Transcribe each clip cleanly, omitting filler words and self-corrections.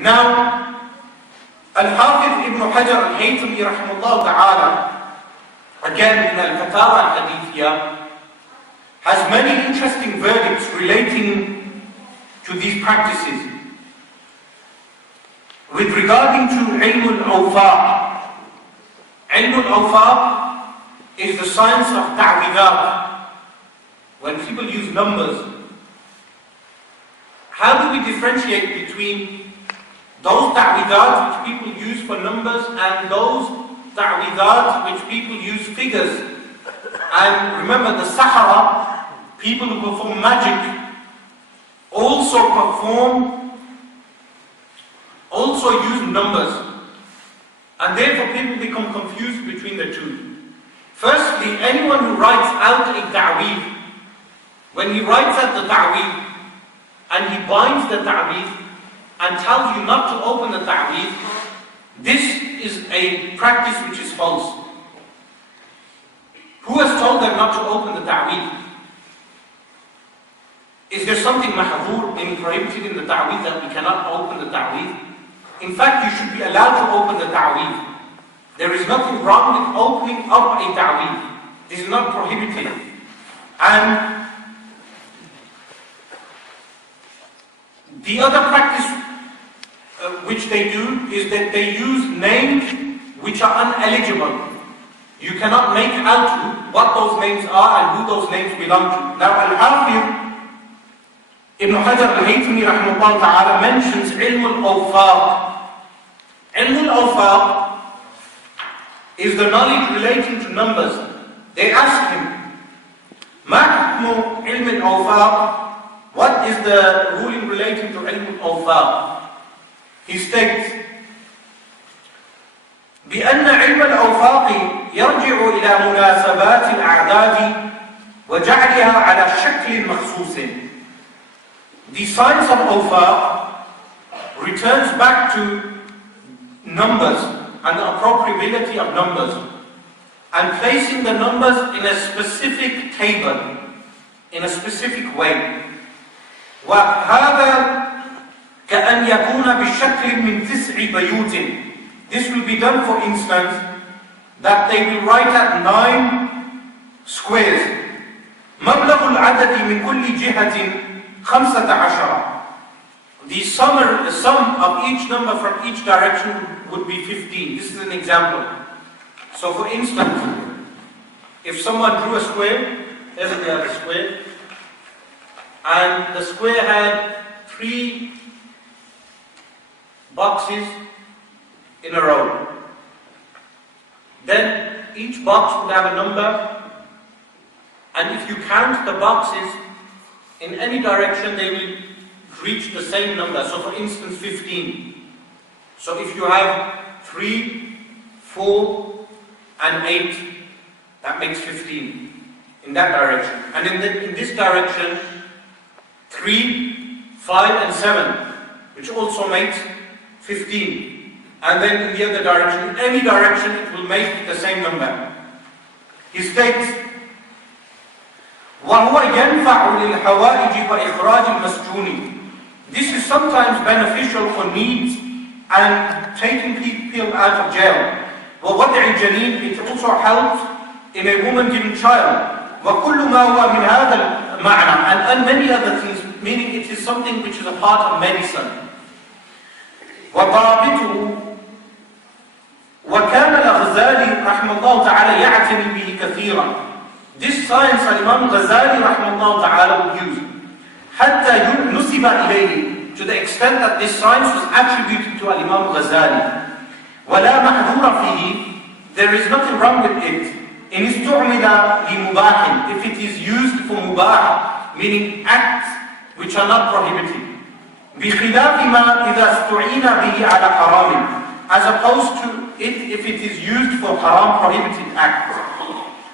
Now, Al-Hafiz Ibn Hajar Al-Haythami rahimahullah ta'ala, again in Al-Fatawa Al-Hadithiyah, has many interesting verdicts relating to these practices. With regarding to ilm al-awfaaq, ilm al-awfaaq is the science of ta'widat. When people use numbers, how do we differentiate between those ta'widat which people use for numbers and those ta'widat which people use figures? And remember, the Sahara, people who perform magic, also use numbers. And therefore people become confused between the two. Firstly, anyone who writes out a ta'weed, when he writes out the ta'weed and he binds the ta'weed and tells you not to open the ta'weed, this is a practice which is false. Who has told them not to open the ta'weed? Is there something mahdur, meaning prohibited in the ta'weed, that we cannot open the ta'weed? In fact, you should be allowed to open the ta'weed. There is nothing wrong with opening up a ta'weed. This is not prohibited. And the other practice which they do is that they use names which are uneligible. You cannot make out what those names are and who those names belong to. Now, Al-Hafiz Ibn Hajar Al-Haythami rahimahullah ta'ala mentions ilm al-awfaaq. Ilm al-awfaaq is the knowledge relating to numbers. They ask him, Ma hukmu ilm al-awfaaq? What is the ruling relating to ilm al-awfaaq? He states, بأن علم الأوفاق يرجع إلى مناسبات الأعداد وجعلها على شكل مخصوص. The science of awfaaq returns back to numbers and the appropriability of numbers and placing the numbers in a specific table, in a specific way. وهذا كأن يكون بشكل من 9 بيوت. This will be done, for instance, that they will write at 9 squares. مبلغ العدد من كل جهة 15. The sum of each number from each direction would be 15. This is an example. So for instance, if someone drew a square, there's a square, and the square had 3 boxes in a row. Then each box would have a number, and if you count the boxes in any direction, they will reach the same number. So for instance, 15. So if you have 3, 4, and 8, that makes 15 in that direction. And in this direction, 3, 5, and 7, which also makes 15. And then in the other direction, in any direction, it will make the same number. He states, وَهُوَ يَنْفَعُ لِلْحَوَائِجِ وَإِخْرَاجِ الْمَسْجُونِ. This is sometimes beneficial for needs and taking people out of jail. وَوَضْعِ الْجَنِينِ. It also helps in a woman giving child. وَكُلُّ مَا هُوَ مِنْ هَذَا الْمَعْنَى. And many other things, meaning it is something which is a part of medicine. وَضَابِطُهُ وَكَانَ الْغَزَالِي رحمه الله تعالى يعتني بِهِ كَثِيرًا. This science Imam Ghazali rahimahullah ta'ala would use. حتى نسب إليه, to the extent that this science was attributed to Imam Ghazali. ولا محذور فيه, there is nothing wrong with it. إن استعمل لمباح, if it is used for mubah, meaning acts which are not prohibited. بخلاف ما إذا استعين به على حرام, as opposed to it if it is used for haram, prohibited acts.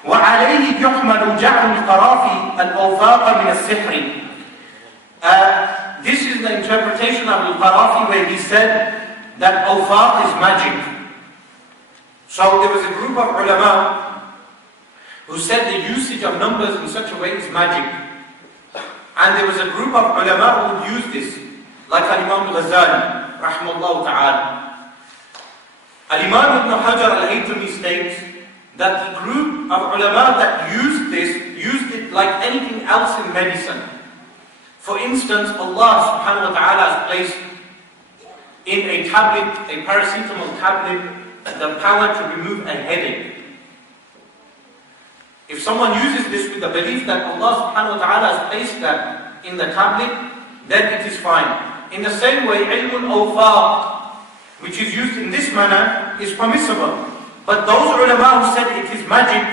وعليه يحمل جعل القرافي الأوفاق من السحر. This is the interpretation of Al-Qarafi, where he said that awfaaq is magic. So there was a group of ulama who said the usage of numbers in such a way is magic. And there was a group of ulama who would use this, like Imam Ghazali. rahimahullah ta'ala. Al-Imam Ibn Hajar al-Haytami states that the group of ulama that used it like anything else in medicine. For instance, Allah subhanahu wa ta'ala has placed in a tablet, a paracetamol tablet, the power to remove a headache. If someone uses this with the belief that Allah subhanahu wa ta'ala has placed that in the tablet, then it is fine. In the same way, ilmul awfaaq, which is used in this manner, is permissible. But those ulama who said it is magic,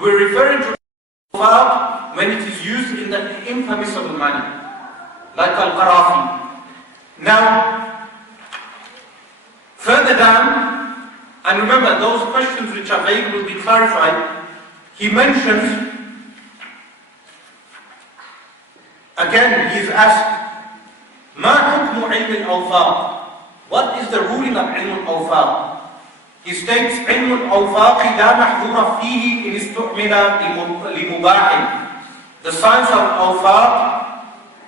were referring to awfaaq when it is used in the impermissible manner, like al-Qarafi. Now, further down, and remember those questions which are vague will be clarified. He mentions, again he is asked, مَا حُكْمُ عِلْمِ الْأَوْفَاقِ? What is the ruling of ilm al-awfaaq? He states, عِلْمُ الْأَوْفَاقِ لَا مَحْذُورَ فِيهِ إِنْ اسْتُعْمِلَ لِمُبَاحٍ. The science of awfaaq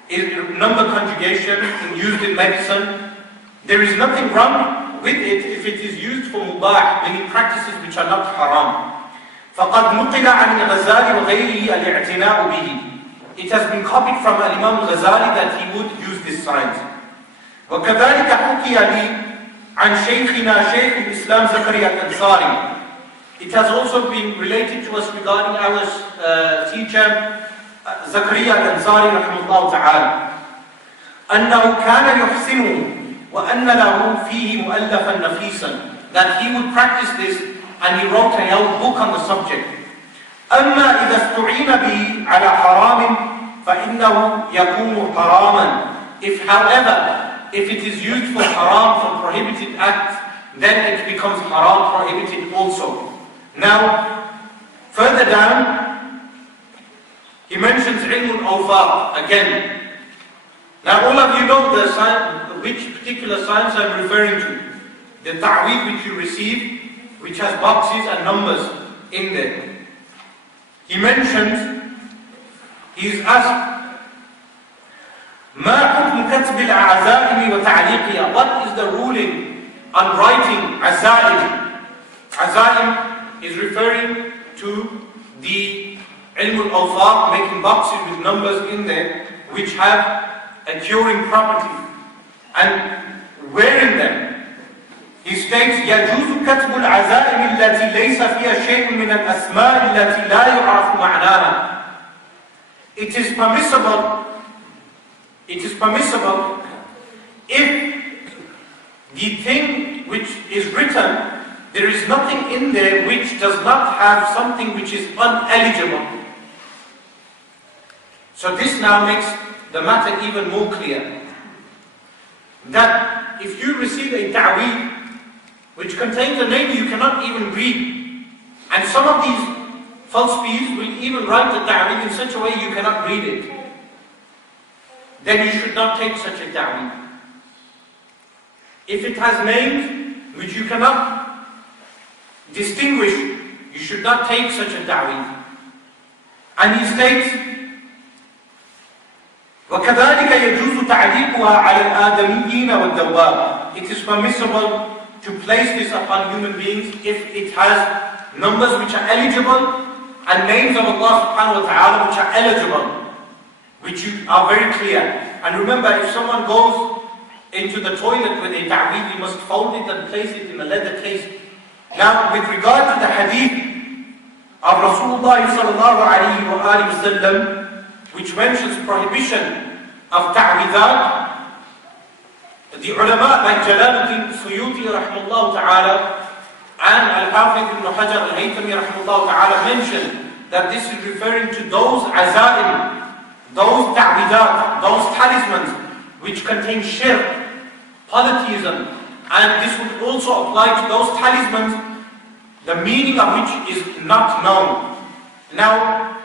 is number conjugation used in medicine. There is nothing wrong with it if it is used for mubah, meaning practices which are not haram. فَقَدْ نُقِلَ عَنِ الْغَزَالِ وَغَيْرِهِ الْإِعْتِنَاءُ بِهِ. It has been copied from Imam Ghazali that he would use this science. وَكَذَلِكَ حُكِيَ لِي عَنْ شَيْخِنَا شَيْخِ الْإِسْلَامِ زَكَرِيَّا الْأَنصَارِ. It has also been related to us regarding our teacher Zakaria al-Ansari rahimahullah ta'ala. أَنَّهُ كَانَ يُحْسِنُ وَأَنَّ لَهُ فِيهِ مُؤَلَّفًا نَفِيسًا. That he would practice this and he wrote a whole book on the subject. أما إذا استعين به على حرام فإنه يكون حراما. If it is used for haram, for prohibited acts, then it becomes haram, prohibited also. Now, further down, he mentions ilm al-awfaaq again. Now all of you know the science, which particular science I'm referring to. The ta'weed which you receive, which has boxes and numbers in there. He mentions, he is asked, مَا حُكْمُ كَتْبِ الْعَزَائِمِ وَتَعْلِيقِهَا. What is the ruling on writing azaim? Azaim is referring to the ilm al-awfaaq, making boxes with numbers in there, which have a curing property. And wearing them. He states, يَجُوزُ كَتْبُ الْعَزَائِمِ الَّتِي لَيْسَ فِيهَا شَيْءٌ مِنَ الْأَسْمَاءِ الَّتِي لَا يُعْرَفُ مَعْنَاهَا. It is permissible if the thing which is written, there is nothing in there which does not have something which is uneligible. So this now makes the matter even more clear. That if you receive a ta'weed which contains a name you cannot even read, and some of these false peas will even write the ta'weed in such a way you cannot read it, then you should not take such a ta'weed. If it has names which you cannot distinguish, you should not take such a ta'weed. And he states, وَكَذَلِكَ يَجُوزُ تَعْلِيقُهَا عَلَى الْآدَمِيِّينَ وَالدَّوَّابِ. It is permissible to place this upon human beings if it has numbers which are eligible and names of Allah subhanahu wa ta'ala which are eligible, which are very clear. And remember, if someone goes into the toilet with a ta'weed, he must fold it and place it in a leather case. Now, with regard to the hadith of Rasulullah sallallahu alayhi wa sallam, which mentions prohibition of ta'weedat, the ulama like Jalaluddin Suyuti rahimahullah ta'ala and Al-Hafiz ibn Hajar al-Haytami rahimahullah ta'ala mention that this is referring to those azaim, those ta'weedat, those talismans which contain shirk, polytheism, and this would also apply to those talismans the meaning of which is not known. Now,